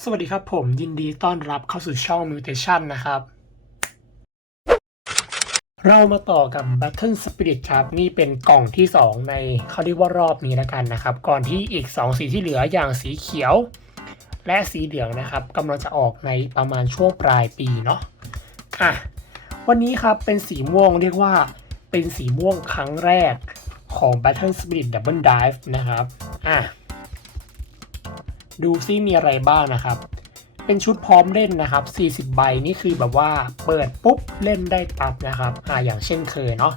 สวัสดีครับผมยินดีต้อนรับเข้าสู่ช่อง Mutation นะครับ เรามาต่อกับ Battle Spirit ครับ นี่เป็นกล่องที่ 2 ในเขาเรียกว่ารอบนี้แล้วกันนะครับ ก่อนที่อีก 2 สีที่เหลืออย่างสีเขียว และสีเหลืองนะครับกำลังจะออกในประมาณช่วงปลายปีเนาะอะวันนี้ครับเป็นสีม่วงเรียกว่าเป็นสีม่วงครั้งแรกของ Battle Spirit Double Dive นะครับอะ ดูซิมีอะไรบ้างนะครับ เป็นชุดพร้อมเล่นนะครับ 40 ใบนี่คือแบบว่าเปิดปุ๊บเล่นได้ปั๊บนะครับอ่าอย่างเช่นเคยเนาะ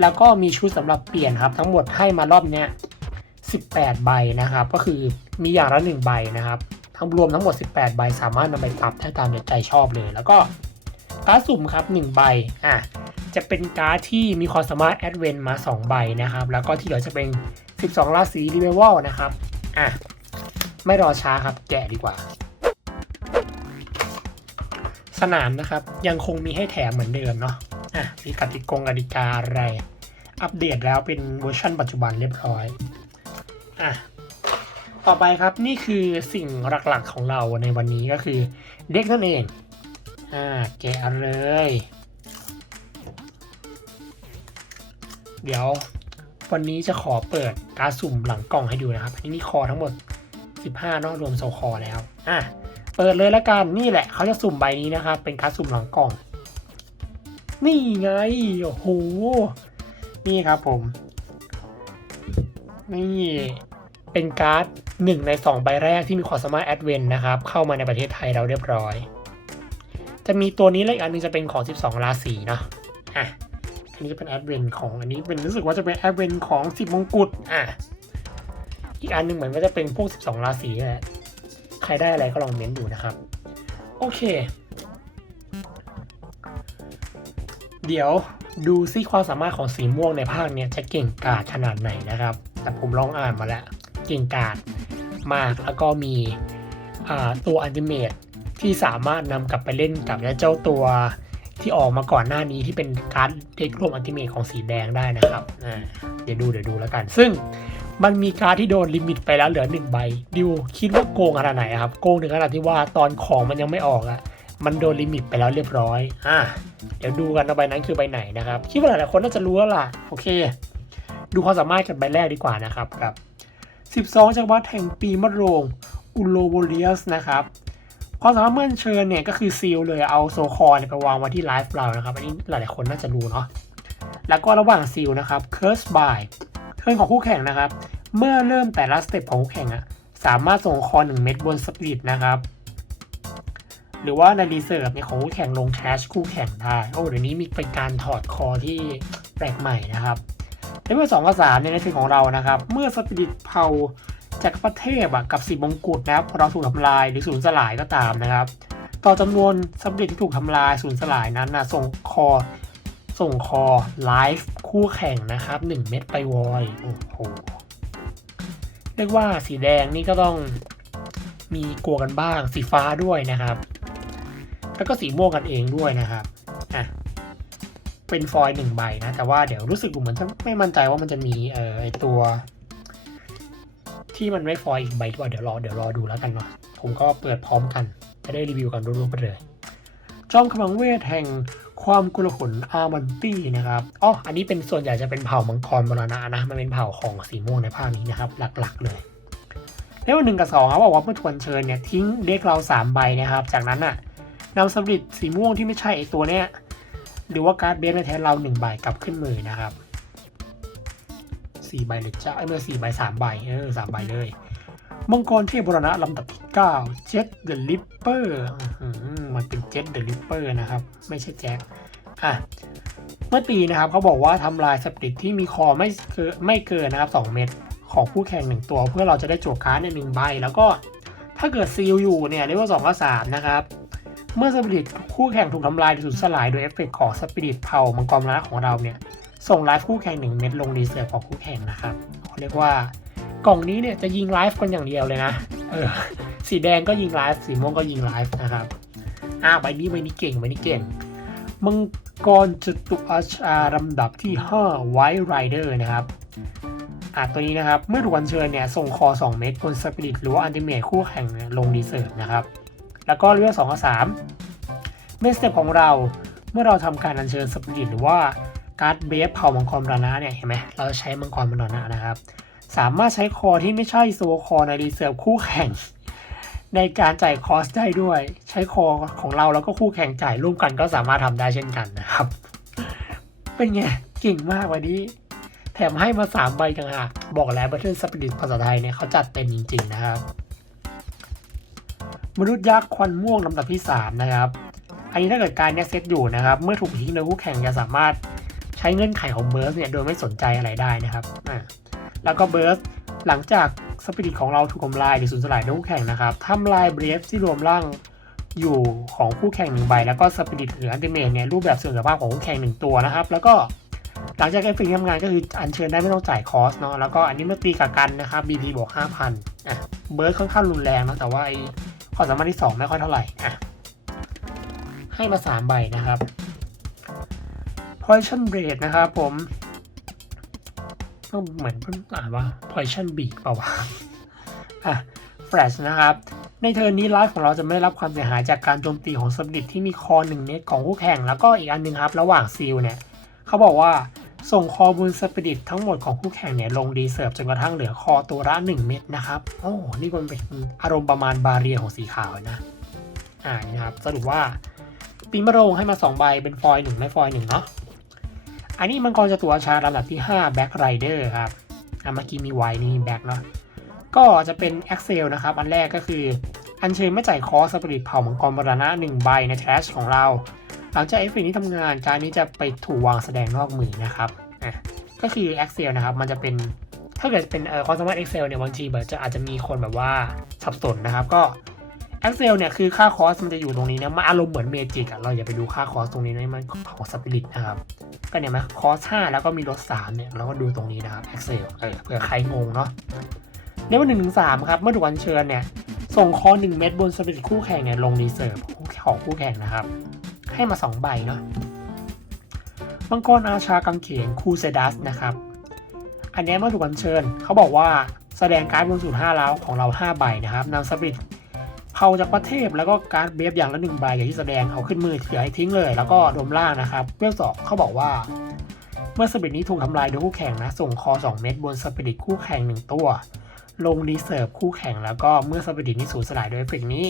แล้วก็มีชุดสำหรับเปลี่ยนครับ ทั้งหมดให้มารอบเนี้ย18 ใบนะครับ ก็คือมีอย่างละ1ใบนะครับทั้งรวมทั้งหมด 18 ใบสามารถนำไปปรับได้ตามใจชอบเลย แล้วก็การ์ดสุ่มครับ 1 ใบอะจะเป็นการ์ดที่มีความสามารถแอดเวนมา 2 ใบนะครับ แล้วก็ที่เหลือจะเป็น 12 ราศีรีเวลนะครับอะ ไม่รอช้าครับ แกะดีกว่า สนามนะครับ ยังคงมีให้แถมเหมือนเดิมเนาะอะมีกติกงกติกาอะไร อัปเดตแล้วเป็นเวอร์ชันปัจจุบันเรียบร้อยอะต่อไปครับนี่คือสิ่งหลักๆของเราในวันนี้ก็คือเด็กนั่นเองอ่าแกะเลย เดี๋ยววันนี้จะขอเปิดการสุ่มหลังกล่องให้ดูนะครับอันนี้คอทั้งหมด 15เนอกรวมโซคอแล้ว อะ เปิดเลยละกัน นี่แหละเขาจะสุ่มใบนี้นะครับ เป็นการดสุ่มหลังกล่อง นี่ไง โอ้โห นี่ครับผม นี่เป็นการ์ดหนึ่งในสองใบแรกที่มีความสามารถแอดเวนนะครับ เข้ามาในประเทศไทยเราเรียบร้อย จะมีตัวนี้และอีกอันหนึงจะเป็นของ 12 ราศีเนาะ อะ อันนี้จะเป็นแอดเวนของอันนี้เป็นรู้สึกว่าจะเป็นแอดเวนของ 10 มงกุฎ อะ อีกอันหนึ่งเหมือนว่าจะเป็นพวก 12 ราศีแหละใครได้อะไรก็ลองเม้นดูนะครับ โอเค เดี๋ยวดูซิความสามารถของสีม่วงในภาคเนี้ยจะเก่งกาจขนาดไหนนะครับ แต่ผมลองอ่านมาแล้ว เก่งกาจมากแล้วก็มีตัวอันติเมตที่สามารถนำกลับไปเล่นกับเจ้าตัวที่ออกมาก่อนหน้านี้ที่เป็นการ์ดเด็กรวมอันติเมตของสีแดงได้นะครับ เดี๋ยวดูเดี๋ยวดูแล้วกัน ซึ่ง มันมีการดที่โดนลิมิตไปแล้วเหลือหนึ่งใบ ดิวคิดว่าโกงขนาดไหนอะครับ โกงถึงขนาดที่ว่าตอนของมันยังไม่ออกอะมันโดนลิมิตไปแล้วเรียบร้อย อะ เดี๋ยวดูกันว่าใบนั้นคือใบไหนนะครับ คิดว่าหลายๆคนน่าจะรู้แล้วล่ะ โอเค ดูความสามารถกันใบแรกดีกว่านะครับกับ 12จักรวรรดิแห่งปีมะโรง อุโลโวเลียสนะครับความสามารถเมื่อเชิญเนี่ยก็คือซีลเลยเอาโซคอร์เนี่ยไปวางไว้ที่ไลฟ์เรานะครับ อันนี้หลายๆคนน่าจะรู้เนาะ แล้วก็ระหว่างซีลนะครับ Curse by เทิร์นของคู่แข่งนะครับ เมื่อเริ่มแต่ละสเต็ปของคู่แข่งอะสามารถส่งคอหนึ่งเม็ดบนสปีดนะครับ หรือว่าในรีเซิร์ฟเนี่ยของคู่แข่งลงแคชคู่แข่งได้โอ้เดี๋ยวนี้มีเป็นการถอดคอที่แปลกใหม่นะครับในเมื่อสองกับสามในในสิ่งของเรานะครับ เมื่อสปิริตเผาจากรพรรดิเทพอะกับสีมงกุฎนะครับเราถูกทำลายหรือสูญสลายก็ตามนะครับ ต่อจำนวนสปิริตที่ถูกทำลายสูญสลายนั้นนะส่งคอ ส่งคอไลฟ์คู่แข่งนะครับ 1 เม็ดไปวอยโอ้โหเรียกว่าสีแดงนี่ก็ต้องมีกลัวกันบ้างสีฟ้าด้วยนะครับ แล้วก็สีม่วงกันเองด้วยนะครับอะเป็นฟอยล์หนึ่งใบนะ แต่ว่าเดี๋ยวรู้สึกเหมือนจะไม่มั่นใจว่ามันจะมีเอ่อไอตัว ที่มันไม่ฟอยล์อีกใบด้วยเดี๋ยวรอเดี๋ยวรอดูแล้วกันเนาะผมก็เปิดพร้อมกัน จะได้รีวิวกันรวมๆไปเลย จอมขมังเวทแห่ง ความกุลขนอาร์มันตี้นะครับอ๋ออันนี้เป็นส่วนใหญ่จะเป็นเผ่ามังกรมรณะนะมันเป็นเผ่าของสีม่วงในภาคนี้นะครับ หลักๆเลยเลเวลหนึ่งกับสองเขาบอกว่าเมื่อทวนเชิญเนี่ยทิ้งเด็กเราสามใบนะครับ จากนั้นน่ะนำสำริดสีม่วงที่ไม่ใช่ไอตัวเนี้ยหรือว่าการ์ดเบสในแทนเราหนึ่งใบกลับขึ้นมือนะครับสี่ใบเลยจ้าเอ้ยเมื่อสี่ใบสามใบเออสามใบเลย มังกรเทพบุรณะลำดับที่9 Jet the Ripper อื้อหือมันเป็น Jet the Ripper นะครับ ไม่ใช่แจ็คอะเมื่อตีนะครับเขาบอกว่าทำลายสปริตที่มีคอไม่เกินไม่เกินนะครับ 2 เม็ดของคู่แข่ง 1 ตัว เพื่อเราจะได้โจกการ์ดในหนึ่งใบ แล้วก็ถ้าเกิดซีลอยู่เนี่ยเรียกว่า2ก็3นะครับ เมื่อสปิริตคู่แข่งถูกทำลายหรือสูญสลายโดยเอฟเฟกต์ของสปิริตเผ่ามังกรมรณะของเราเนี่ยส่งไลฟ์คู่แข่ง1เม็ดลงรีเซิร์ฟของคู่แข่งนะครับเขาเรียกว่า กล่องนี้เนี่ยจะยิงไลฟ์กันอย่างเดียวเลยนะเออสีแดงก็ยิงไลฟ์สีม่วงก็ยิงไลฟ์นะครับอ่าใบนี้ใบนี้เก่งใบนี้เก่งมังกรจตุอาชาลำดับที่5 White Rider นะครับอะตัวนี้นะครับ เมื่อถูกอัญเชิญเนี่ยส่งคอ 2 เม็ดบนสปิริตหรือว่าอันติเมทคู่แข่งเนี่ยลงดีเซิร์ตนะครับ แล้วก็เรื่อง2กับ3เมื่อสเต็ปของเราเมื่อเราทำการอัญเชิญสปิริตหรือว่าการ์ดเบฟเผ่ามังกรมรณะเนี่ยเห็นไหมเราใช้มังกรมรณะนะครับ สามารถใช้คอที่ไม่ใช่โซคอในรีเซิร์ฟคู่แข่ง ในการจ่ายคอสได้ด้วย ใช้คอของเราแล้วก็คู่แข่งจ่ายร่วมกันก็สามารถทำได้เช่นกันนะครับ เป็นไงเก่งมากวันนี้ แถมให้มาสามใบต่างหากบอกแล้ว Battle Spirit ภาษาไทยเนี่ยเขาจัดเต็มจริง ๆ นะครับ มนุษย์ยักษ์ควันม่วงลำดับที่ 3 นะครับอันนี้ถ้าเกิดการเนี่ยเซตอยู่นะครับ เมื่อถูกทิ้งโดยคู่แข่งจะสามารถใช้เงื่อนไขของเบิร์สเนี่ยโดยไม่สนใจอะไรได้นะครับอ่า แล้วก็เบิร์สหลังจากสปิริตของเราถูกทำลายหรือสูญสลายโดยคู่แข่งนะครับทำลายเบรฟที่รวมร่างอยู่ของคู่แข่งหนึ่งใบ แล้วก็สปิริตหรืออันติเมทเนี่ยรูปแบบส่วนสภาพของคู่แข่งหนึ่งตัวนะครับ แล้วก็หลังจากเอฟเฟกทำงานก็คืออัญเชิญได้ไม่ต้องจ่ายคอสเนาะแล้วก็อันนี้เมื่อตีกับกันนะครับ BP บวก5,000อะเบิร์ดค่อนข้างรุนแรงนะแต่ว่าไอความสามารถที่ 2 ไม่ค่อยเท่าไหร่อะให้มา 3 ใบนะครับ Poison Blade นะครับผม ต้องเหมือนเพิ่งอ่านว่า Poison Beak เปล่าวะอะ Flash นะครับ ในเทิร์นนี้ไลฟ์ของเราจะไม่ได้รับความเสียหายจากการโจมตีของสปิริตที่มีคอ 1 เม็ดของคู่แข่ง แล้วก็อีกอันหนึ่งครับ ระหว่างซีลเนี่ยเขาบอกว่าส่งคอบุญสปิริตทั้งหมดของคู่แข่งเนี่ยลงดีเซิร์ฟจนกระทั่งเหลือคอตัวละ1เม็ดนะครับโอ้นี่มันเป็นอารมณ์ประมาณบาเรียของสีขาวนะอ่านี่นะครับสรุปว่าปีมะโรงให้มา 2 ใบเป็นฟอยหนึ่งไม่ฟอยหนึ่งเนาะ อันนี้มังกรจะตุวชาลำดับที่5 Back Rider ครับอะเมื่อกี้มีไวนี่มีแบ็คเนาะก็จะเป็น Excel นะครับ อันแรกก็คือ อัญเชิญไม่จ่ายคอสปริตเผามังกรบรณะ1ใบในแทชของเรา หลังจากเอฟเฟกนี้ทำงานการนี้จะไปถูกวางแสดงนอกมือนะครับอะก็คือ Excel นะครับ มันจะเป็นถ้าเกิดเป็นเอ่อความสามารถ Excel เนี่ยบางทีแบบจะอาจจะมีคนแบบว่าสับสนนะครับ ก็ Excel เนี่ยคือค่าคอสมันจะอยู่ตรงนี้นะมันอารมณ์เหมือนเมจิกอะเราอย่าไปดูค่าคอสตรงนี้นะมันของสปิริตนะครับก็เนี่ยไหมคอส5แล้วก็มีลด3เนี่ยเราก็ดูตรงนี้นะครับ Excel เออเผื่อใครงงเนาะในวันหนึ่งถึงสามครับเมื่อถูกอัญเชิญเนี่ยส่งคอหนึ่งเม็ดบนสปิริตคู่แข่งเนี่ยลงรีเซิร์ฟของคู่แข่งนะครับ ให้มา2ใบเนาะมังกรอาชากังเขนคูเซดัสนะครับ อันนี้เมื่อถูกอัญเชิญเขาบอกว่าแสดงการ์ดบนสูตร5แล้วของเรา 5 ใบนะครับนำสปิริต เผาจากประเทศแล้วก็การ์ดเบฟอย่างละหนึ่งใบอย่างที่แสดงเอาขึ้นมือเหลือให้ทิ้งเลย แล้วก็รวมล่างนะครับเรื่องสองเขาบอกว่า เมื่อสปิริตนี้ถูกทำลายโดยคู่แข่งนะ ส่งคอ 2 เม็ดบนสปิริตคู่แข่ง 1 ตัว ลงรีเซิร์ฟคู่แข่งแล้วก็เมื่อสปิริตนี้สูญสลายโดยเอฟเฟกนี้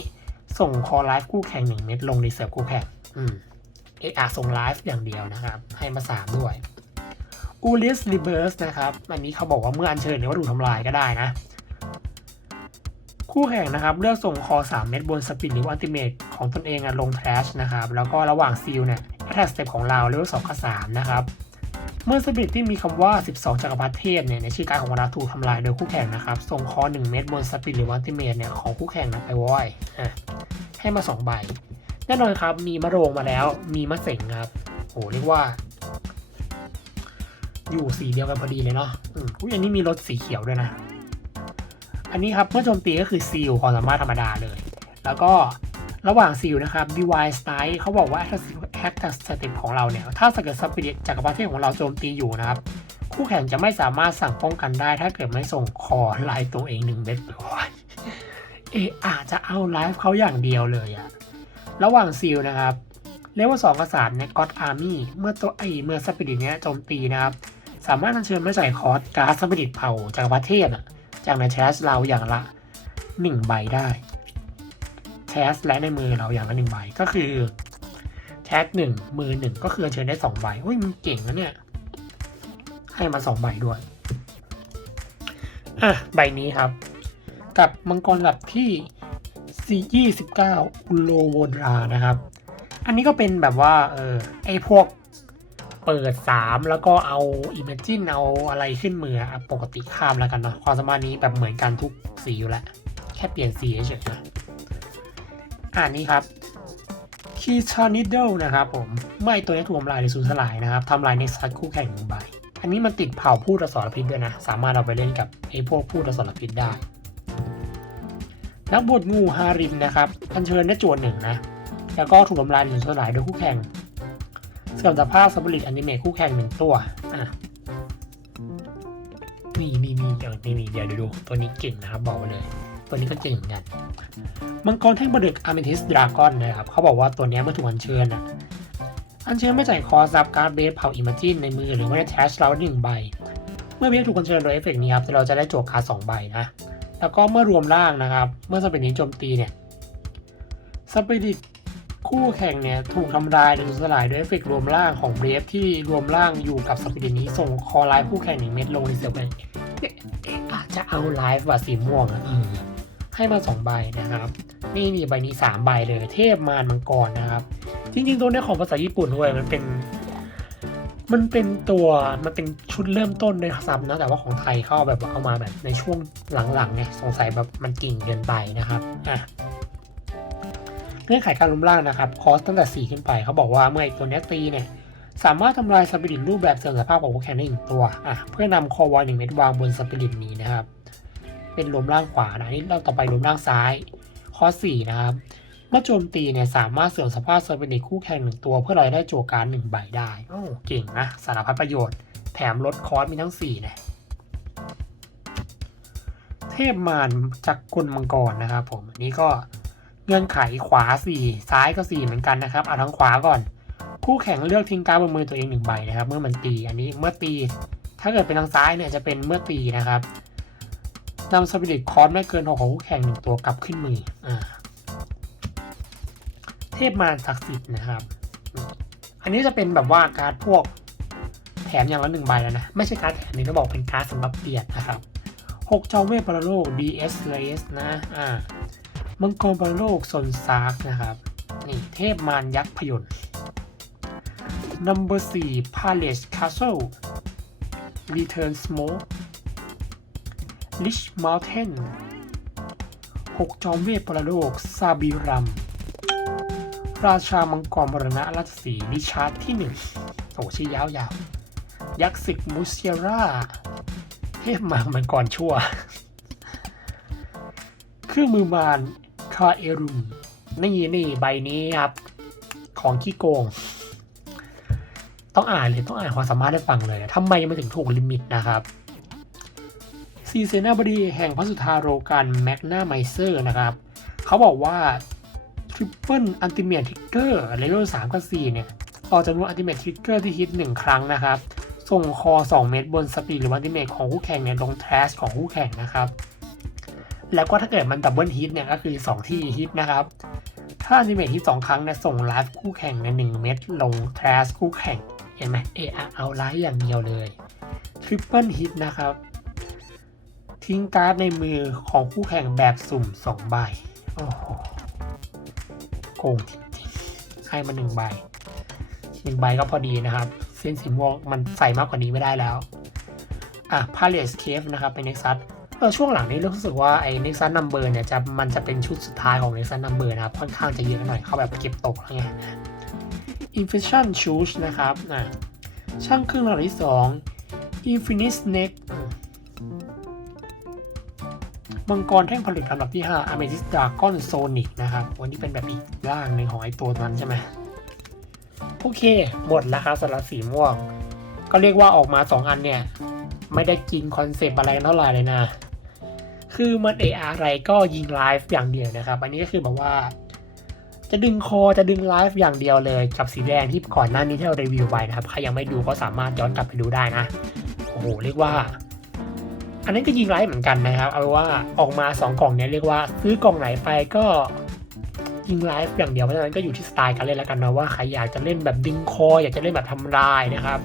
ส่งคอไลฟ์คู่แข่ง 1 เม็ดลงรีเซิร์ฟคู่แข่งอืมเอะอส่งไลฟ์อย่างเดียวนะครับ ให้มา3ด้วยอูลิสรีเบิร์สนะครับอันนี้เขาบอกว่าเมื่ออัญเชิญเนี่ยวัตถุทำลายก็ได้นะ คู่แข่งนะครับเลือกส่งคอ 3 เม็ดบนสปินหรืออัลติเมทของตนเองลงแทชนะครับแล้วก็ระหว่างซีลเนี่ยแอทแทสเต็ปของเราเลเวล2กับ3นะครับเมื่อสปิริตที่มีคำว่า 12 จักรพรรดิเทพเนี่ยในชื่อการของเราถูกทำลายโดยคู่แข่งนะครับส่งคอ 1 เม็ดบนสปิริตหรืออัลติเมทเนี่ยของคู่แข่งนะไปวอยให้มา 2 ใบ แน่นอนครับมีมะโรงมาแล้วมีมะเสงครับโหเรียกว่า อยู่สีเดียวกันพอดีเลยเนาะอือุ้ยอันนี้มีรถสีเขียวด้วยนะ อันนี้ครับเมื่อโจมตีก็คือซีลความสามารถธรรมดาเลย แล้วก็ระหว่างซีลนะครับ DY Style เขาบอกว่าแฮกกับสเต็ปของเราเนี่ย ถ้าสเกิดสปิริตจากประเทศของเราโจมตีอยู่นะครับ คู่แข่งจะไม่สามารถสั่งป้องกันได้ ถ้าเกิดไม่ส่งคอไลฟ์ตัวเองหนึ่งเม็ดโอ้ยเออาจจะเอาไลฟ์เขาอย่างเดียวเลยอะระหว่างซีลนะครับเลเวลสองกษัตริย์เนี่ยก็อดอาร์มี่เมื่อตัวไอเมื่อสปิริตเนี้ยโจมตีนะครับ สามารถอัญเชิญม่ใส่คอร์สการ์ดสปิริตเผาจากประเทศอะ จากในแชสเราอย่างละหนึ่งใบได้แชสและในมือเราอย่างละหนึ่งใบก็คือแชสหนึ่งมือหนึ่งก็คือเชิญได้สองใบเฮ้ยมันเก่งนะเนี่ย ให้มาสองใบด้วยอะใบนี้ครับ กับมังกรระดับที่ 429อุโลโวดรานะครับ อันนี้ก็เป็นแบบว่าเออไอพวก เปิด 3 แล้วก็เอา Imagine เอาอะไรขึ้นมือะปกติข้ามแล้วกันเนาะความสามารถนี้แบบเหมือนกันทุกสีอยู่แล้ว แค่เปลี่ยนสีเฉยๆนะอ่านี้ครับคีชานิดเดิลนะครับผมไม่ตัวนี้ถูกทำลายในสูญสลายนะครับทำลายในซัดคู่แข่งหนึ่งใบอันนี้มันติดเผาพูดอสรพิษด้วยนะ สามารถเอาไปเล่นกับไอ้พวกพูดอสรพิษได้ นักบวชงูฮาริมนะครับอัญเชิญได้จวนหนึ่งนะ แล้วก็ถูกทำลายในสูญสลายโดยคู่แข่ง สื่อมสภาพสปิริตอนิเมะคู่แข่งหนึ่งตัว อะนี่นี่นี่นี่เดี๋ยวดู ตัวนี้เก่งนะครับ บอกไว้เลย ตัวนี้ก็เก่งเหมือนกัน มังกรแท่งประดึกอ m มทิสดราก้อนนะครับ เขาบอกว่าตัวนี้เมื่อถูกอัญเชิญอะ อัญเชิญไม่จ่ายคอซับการ์ดเบสเผาอิมเมจินในมือหรือว่าในแทชเราหนึ่งใบ เมื่อเบสถูกอัญเชิญโดยเอฟเฟกต์นี้ครับเราจะได้โจทย์การ์ดสองใบนะ แล้วก็เมื่อรวมร่างนะครับ เมื่อสเปรนี้โจมตีเนี่ยสเปริต คู่แข่งเนี่ยถูกทำลายหรือสลายด้วยเอฟเฟกต์รวมร่างของเบรฟที่รวมร่างอยู่กับสปิริตนี้ส่งคอไลฟ์คู่แข่งหนึ่งเม็ดลงในเซลล์ไปเอ๊ะเอ๊ะอาจจะเอาไลฟ์ว่าสีม่วงอะเออให้มาสองใบนะครับ นี่มีใบนี้สามใบเลย เทพมารมังกรนะครับ จริงๆตัวเนี้ยของภาษาญี่ปุ่นด้วยมันเป็น มันเป็นตัวมันเป็นชุดเริ่มต้นเลยครับนะแต่ว่าของไทยเข้าแบบเอามาแบบในช่วงหลังๆไงสงสัยแบบมันกิ่งเกินไปนะครับอะ เงื่อนไขการล้มล่างนะครับคอสตั้งแต่ 4 ขึ้นไป เขาบอกว่าเมื่อไอตัวนี้ตีเนี่ยสามารถทำลายสปิริตรูปแบบเสื่อมสภาพของคู่แข่งได้หนึ่งตัวอะเพื่อนำคอวอยหนึ่งเม็ดวางบนสปิริตนี้นะครับ เป็นล้มล่างขวานะนี่เราต่อไปล้มล่างซ้ายข้อ4นะครับเมื่อโจมตีเนี่ยสามารถเสื่อมสภาพสปิริตคู่แข่งหนึ่งตัว เพื่อเราได้โจการหนึ่งใบได้โอ้เก่งนะสารพัดประโยชน์ แถมลดคอสมีทั้ง4เนี่ยเทพมารจักรกลมังกรนะครับผมอันนี้ก็ เงื่อนไขขวา 4 ซ้ายก็ 4 เหมือนกันนะครับ เอาทั้งขวาก่อน คู่แข่งเลือกทิ้งการ์ดบนมือตัวเองหนึ่งใบนะครับ เมื่อมันตี อันนี้เมื่อตี ถ้าเกิดเป็นทางซ้ายเนี่ยจะเป็นเมื่อตีนะครับนำสปิริตคอร์สไม่เกินหกของคู่แข่งหนึ่งตัวกลับขึ้นมืออ่าเทพมารศักดิ์สิทธิ์นะครับ อันนี้จะเป็นแบบว่าการ์ดพวกแถมอย่างละหนึ่งใบแล้วนะ ไม่ใช่การ์ดแถมนี่ต้องบอกเป็นการ์ดสำหรับเปลี่ยนนะครับหกจอมเวทปรโลก DS r a c e นะ อ่า มังกรปรโลกซนซาร์กนะครับ นี่เทพมารยักษ์พยนต์ number 4 Palace Castle Return Smoke Lich Mountain หกจอมเวทปรโลกซาบิรัม ราชามังกรมรณะราชสีห์ริชาร์ดที่หนึ่งโอ้ชื่อยาวๆยักษ์ศึกมูเซียร่าเทพมารมังกรชั่ว เครื่องมือมาร คาเอรุมนี่นี่ใบนี้ครับ ของขี้โกง ต้องอ่านเลยต้องอ่านความสามารถได้ฟังเลยทำไมมันถึงถูกลิมิตนะครับซีเซนาบดีแห่งพระสุธาโรกันแมกนาไมเซอร์นะครับ เขาบอกว่าทริปเปิลอันติเมททิกเกอร์เลเวล3กับ4เนี่ย ต่อจำนวนอันติเมททิกเกอร์ที่ฮิต1ครั้งนะครับ ส่งคอ 2 เม็ดบนสปีดหรืออันติเมทของคู่แข่งเนี่ยลงแทรชของคู่แข่งนะครับ แล้วก็ถ้าเกิดมันดับเบิลฮิตเนี่ยก็คือ 2 ที่ฮิตนะครับ ถ้าอนิเมทฮิต2ครั้งเนี่ยส่งไลฟ์คู่แข่งใน 1 เม็ดลงทรชคู่แข่ง เห็นไหมเออเอาไลฟ์อย่างเดียวเลยทริปเปิลฮิตนะครับ ทิ้งการ์ดในมือของคู่แข่งแบบสุ่ม 2 ใบ โอ้โหโกงจริงๆให้มาหนึ่งใบหนึ่งใบก็พอดีนะครับ เส้นสีม่วงมันใส่มากกว่านี้ไม่ได้แล้ว อะ Palace Cave นะครับเป็น Nexus เออช่วงหลังนี้รู้สึกว่าไอ้ Nexus Number เนี่ยจะมันจะเป็นชุดสุดท้ายของ Nexus Number นะครับค่อนข้างจะเยอะหน่อยเขาแบบเก็บตกแล้วไง Infection Shoes นะครับอะช่างเครื่องระดับที่2 Infinite Snake มังกรแท่งผลึกลำดับที่ 5 Amethyst Dragon Sonic นะครับ วันนี้เป็นแบบอีกร่างหนึ่งของไอตัวนั้นใช่ไหมโอเค หมดแล้วครับสำหรับสีม่วง ก็เรียกว่าออกมา 2 อันเนี่ย ไม่ได้กินคอนเซปต์อะไรเท่าไหร่เลยนะ คือมันเออะไรก็ยิงไลฟ์อย่างเดียวนะครับ อันนี้ก็คือแบบว่า จะดึงคอจะดึงไลฟ์อย่างเดียวเลยกับสีแดงที่ก่อนหน้านี้ที่เรารีวิวไปนะครับ ใครยังไม่ดูก็สามารถย้อนกลับไปดูได้นะ โอ้โห เรียกว่า อันนั้นก็ยิงไลฟ์เหมือนกันนะครับ เอาว่าออกมา 2 กล่องเนี้ยเรียกว่าซื้อกล่องไหนไปก็ยิงไลฟ์อย่างเดียวเพราะฉะนั้นก็อยู่ที่สไตล์การเล่นแล้วกันนะว่าใครอยากจะเล่นแบบดึงคอ อยากจะเล่นแบบทำลายนะครับ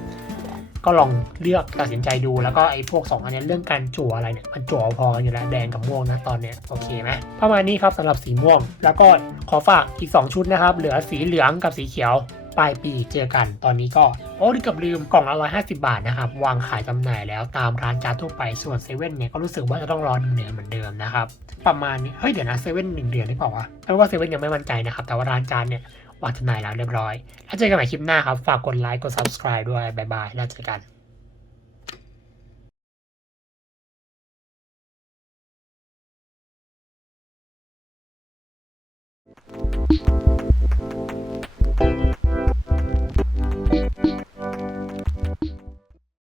ก็ลองเลือกตัดสินใจดูแล้วก็ไอ้พวก 2 อันเนี้ยเรื่องการจั่วอะไรเนี่ยมันจั่วพอกันอยู่แล้วแดงกับม่วงนะตอนเนี้ยโอเคไหมประมาณนี้ครับสำหรับสีม่วง แล้วก็ขอฝากอีก 2 ชุดนะครับ เหลือสีเหลืองกับสีเขียวปลายปีเจอกันตอนนี้ก็โอ้ดีกับลืมกล่องละร้อยห้าสิบาทนะครับ วางขายจำหน่ายแล้วตามร้านการทั่วไปส่วนเซเว่นเนี่ยก็รู้สึกว่าจะต้องรอหนึ่งเดือนเหมือนเดิมนะครับ ประมาณนี้ เฮ้ย เดี๋ยวนะเซเว่นหนึ่งเดือนหรือเปล่าวะเพราะว่าเซเว่นยังไม่มั่นใจนะครับ แต่ว่าร้านการ์ดเนี่ย วางจำหน่ายแล้วเรียบร้อย แล้วเจอกันใหม่คลิปหน้าครับ ฝากกดไลค์ กด subscribe ด้วย บ๊ายบาย แล้วเจอกัน